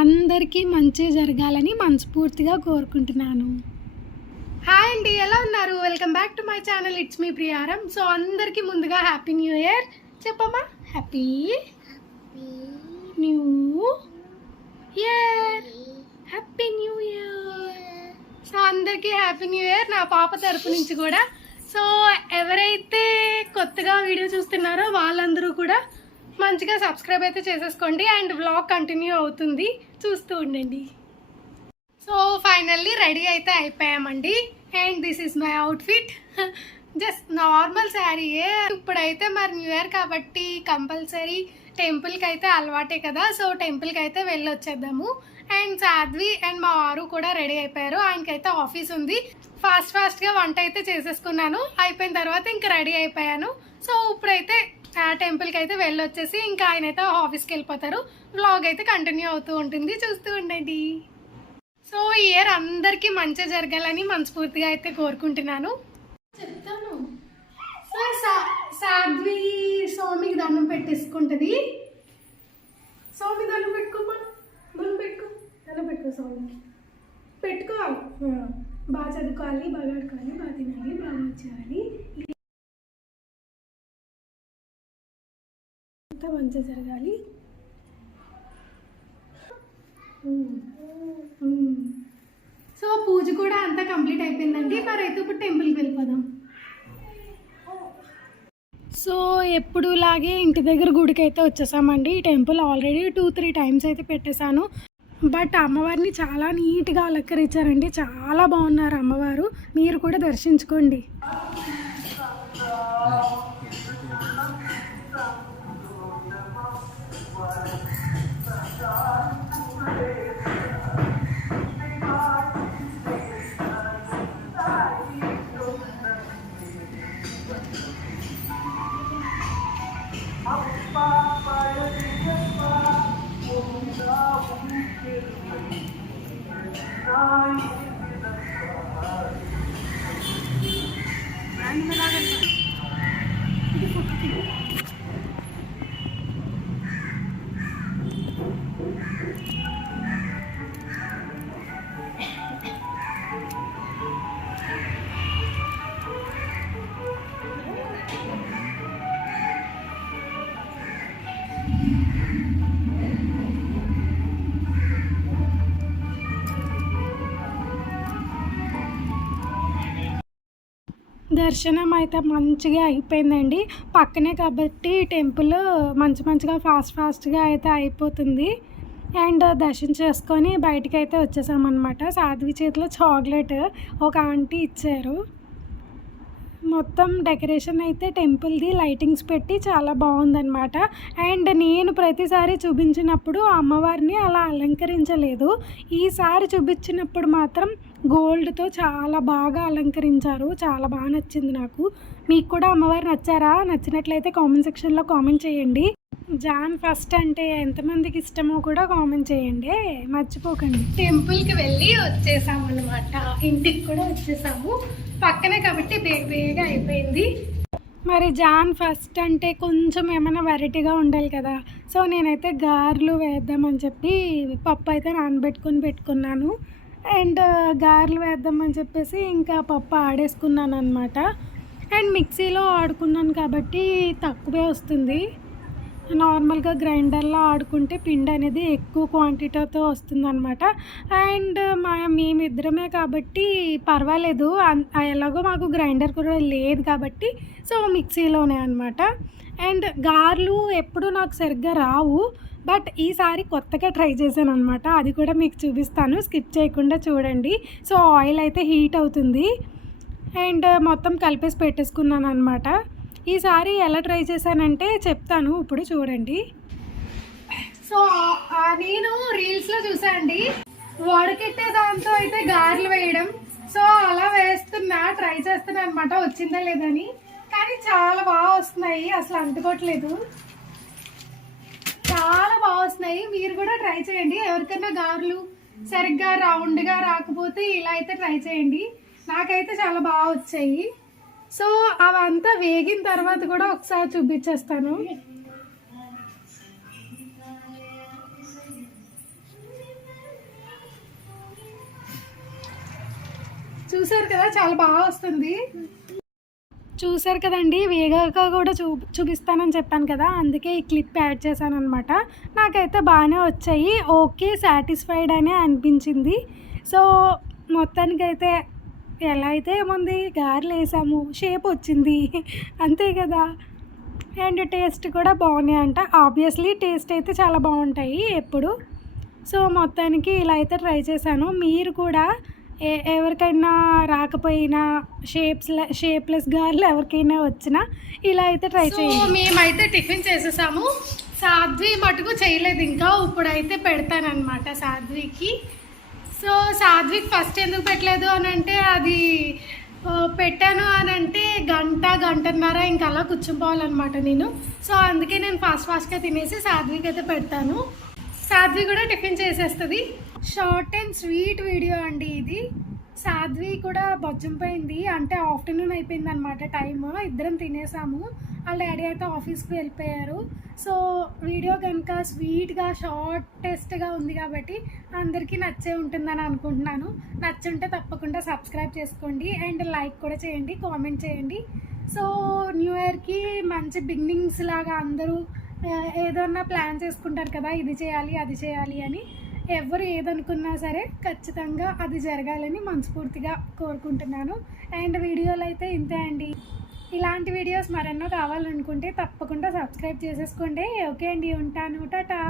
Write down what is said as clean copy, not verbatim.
అందరికీ మంచి జరగాలని మనస్ఫూర్తిగా కోరుకుంటున్నాను. హాయ్ అండి, ఎలా ఉన్నారు? Welcome back to my channel. It's me Priyaram. So అందరికీ ముందుగా హ్యాపీ న్యూ ఇయర్ చెప్పమ్మా. Happy new year. Happy new year. So అందరికీ హ్యాపీ న్యూ ఇయర్ నా పాప తరపు నుంచి కూడా. సో ఎవరైతే కొత్తగా వీడియో చూస్తున్నారో వాళ్ళందరూ కూడా మంచిగా సబ్స్క్రైబ్ అయితే చేసేసుకోండి అండ్ వ్లాగ్ కంటిన్యూ అవుతుంది, చూస్తూ ఉండండి. సో ఫైనల్లీ రెడీ అయితే అయిపోయామండి and this is my outfit. Just normal శారీయే. ఇప్పుడైతే మరి న్యూ ఇయర్ కాబట్టి కంపల్సరీ టెంపుల్కి అయితే అలవాటే కదా. సో టెంపుల్కి అయితే వెళ్ళి వచ్చేద్దాము. అండ్ సాధ్వి అండ్ మా వారు కూడా రెడీ అయిపోయారు. ఆయనకైతే ఆఫీస్ ఉంది. ఫాస్ట్గా వంట అయితే చేసేసుకున్నాను. అయిపోయిన తర్వాత ఇంకా రెడీ అయిపోయాను. సో ఇప్పుడైతే టెంపుల్కి అయితే వెళ్ళొచ్చేసి ఇంకా ఆయన అయితే ఆఫీస్కి వెళ్ళిపోతారు. వ్లాగ్ అయితే కంటిన్యూ అవుతూ ఉంటుంది, చూస్తూ ఉండండి. సో ఈ ఇయర్ అందరికీ మంచి జరగాలని మనస్ఫూర్తిగా అయితే కోరుకుంటున్నాను. చెప్తాను. సో సాధ్వి సోమికి దండం పెట్టేసుకుంటుంది. సోమి దండం పెట్టుకోమా. దండం పెట్టుకో సోమికి. పెట్టుకోవాలి. బాగా చదువుకోవాలి, బాగా ఆడుకోవాలి, బాగా తినాలి, బాగా వచ్చేయాలి, మంచిగా జరగాలి. సో పూజ కూడా అంతా కంప్లీట్ అయిపోయిందండి. మరి అయితే ఇప్పుడు టెంపుల్కి వెళ్ళిపోదాం. సో ఎప్పుడులాగే ఇంటి దగ్గర గుడికి అయితే వచ్చేసామండి. ఈ టెంపుల్ ఆల్రెడీ 2-3 టైమ్స్ అయితే పెట్టేశాను. బట్ అమ్మవారిని చాలా నీట్గా అలంకరించారండి. చాలా బాగున్నారు అమ్మవారు. మీరు కూడా దర్శించుకోండి. దర్శనం అయితే మంచిగా అయిపోయిందండి. పక్కనే కాబట్టి టెంపుల్ మంచిగా ఫాస్ట్గా అయితే అయిపోతుంది. అండ్ దర్శనం చేసుకొని బయటికి అయితే వచ్చేసామన్నమాట. సాధ్వి చేతిలో చాక్లెట్ ఒక ఆంటీ ఇచ్చారు. మొత్తం డెకరేషన్ అయితే టెంపుల్ది లైటింగ్స్ పెట్టి చాలా బాగుందన్నమాట. అండ్ నేను ప్రతిసారి చూపించినప్పుడు అమ్మవారిని అలా అలంకరించలేదు. ఈసారి చూపించినప్పుడు మాత్రం గోల్డ్తో చాలా బాగా అలంకరించారు. చాలా బాగా నచ్చింది నాకు. మీకు కూడా అమ్మవారు నచ్చారా? నచ్చినట్లయితే కామెంట్ సెక్షన్లో కామెంట్ చేయండి. జాన్ ఫస్ట్ అంటే ఎంతమందికి ఇష్టమో కూడా కామెంట్ చేయండి, మర్చిపోకండి. టెంపుల్కి వెళ్ళి వచ్చేసాము అనమాట. ఇంటికి కూడా వచ్చేసాము. పక్కనే కాబట్టి బేగా అయిపోయింది. మరి జాన్ ఫస్ట్ అంటే కొంచెం ఏమైనా వెరైటీగా ఉండాలి కదా. సో నేనైతే గారెలు వేద్దామని చెప్పి పప్పు అయితే పెట్టుకున్నాను. అండ్ గారెలు వేద్దామని చెప్పేసి ఇంకా పప్పు ఆడేసుకున్నాను అనమాట. అండ్ మిక్సీలో ఆడుకున్నాను కాబట్టి తక్కువే వస్తుంది. నార్మల్గా గ్రైండర్లో ఆడుకుంటే పిండి అనేది ఎక్కువ క్వాంటిటీతో వస్తుందన్నమాట. అండ్ మేమిద్దరమే కాబట్టి పర్వాలేదు. ఎలాగో మాకు గ్రైండర్ కూడా లేదు కాబట్టి సో మిక్సీలోనే అనమాట. అండ్ గారెలు ఎప్పుడు నాకు సరిగ్గా రావు, బట్ ఈసారి కొత్తగా ట్రై చేశాను అనమాట. అది కూడా మీకు చూపిస్తాను, స్కిప్ చేయకుండా చూడండి. సో ఆయిల్ అయితే హీట్ అవుతుంది అండ్ మొత్తం కలిపేసి పెట్టేసుకున్నాను అనమాట. ఈసారి ఎలా ట్రై చేశానంటే చెప్తాను, ఇప్పుడు చూడండి. సో నేను రీల్స్లో చూసానండి వడకెట్టే దాంతో అయితే గారెలు వేయడం. సో అలా ట్రై చేస్తున్నా అనమాట, వచ్చిందా లేదని. కానీ చాలా బాగా వస్తున్నాయి, అసలు అంటుకోవట్లేదు. చాలా బాగా వస్తున్నాయి. మీరు కూడా ట్రై చేయండి. ఎవరికైనా గారెలు సరిగ్గా రౌండ్గా రాకపోతే ఇలా అయితే ట్రై చేయండి. నాకైతే చాలా బాగా వచ్చాయి. సో అవంతా వేగిన తర్వాత కూడా ఒకసారి చూపించేస్తాను. చూసారు కదా చాలా బాగా వస్తుంది. చూసారు కదండి, వేగాక కూడా చూపిస్తానని చెప్పాను కదా, అందుకే ఈ క్లిప్ యాడ్ చేశాను అనమాట. నాకైతే బాగానే వచ్చాయి, ఓకే సాటిస్ఫైడ్ అనే అనిపించింది. సో మొత్తానికైతే ఎలా అయితే ఏముంది, గారెలు వేసాము, షేప్ వచ్చింది అంతే కదా. అండ్ టేస్ట్ కూడా బాగున్నాయి అంట. ఆబ్వియస్లీ టేస్ట్ అయితే చాలా బాగుంటాయి ఎప్పుడు. సో మొత్తానికి ఇలా అయితే ట్రై చేశాను. మీరు కూడా ఎవరికైనా రాకపోయినా షేప్లెస్ గారెలు ఎవరికైనా వచ్చినా ఇలా అయితే ట్రై చేయండి. మేమైతే టిఫిన్ చేసేసాము. సాధ్వి మటుకు చేయలేదు ఇంకా, ఇప్పుడైతే పెడతానమాట సాధ్వికి. సో సాధ్వికి ఫస్ట్ ఎందుకు పెట్టలేదు అని అంటే, అది పెట్టాను అని అంటే గంటన్నర ఇంకా అలా కూర్చుంపోవాలన్నమాట నేను. సో అందుకే నేను ఫాస్ట్గా తినేసి సాధ్వికి అయితే పెడతాను. సాధ్వి కూడా టిఫిన్ చేసేస్తుంది. షార్ట్ అండ్ స్వీట్ వీడియో అండి ఇది. సాధ్వి కూడా బొజ్జంపోయింది, అంటే ఆఫ్టర్నూన్ అయిపోయింది అనమాట టైమ్. ఇద్దరం తినేసాము, వాళ్ళ డాడీ అయితే ఆఫీస్కి వెళ్ళిపోయారు. సో వీడియో కనుక స్వీట్గా షార్టెస్ట్గా ఉంది కాబట్టి అందరికీ నచ్చే ఉంటుందని అనుకుంటున్నాను. నచ్చుంటే తప్పకుండా సబ్స్క్రైబ్ చేసుకోండి అండ్ లైక్ కూడా చేయండి, కామెంట్ చేయండి. సో న్యూ ఇయర్కి మంచి బిగినింగ్స్ లాగా అందరూ ఏదన్నా ప్లాన్ చేసుకుంటారు కదా, ఇది చేయాలి అది చేయాలి అని. ఎవరు ఏదనుకున్నా సరే ఖచ్చితంగా అది జరగాలని మనస్ఫూర్తిగా కోరుకుంటున్నాను. అండ్ వీడియోలు అయితే ఇంతే అండి. ఇలాంటి వీడియోస్ మరెన్నో కావాలనుకుంటే తప్పకుండా సబ్స్క్రైబ్ చేసేసుకోండి. ఓకే అండి, ఉంటాను, టాటా.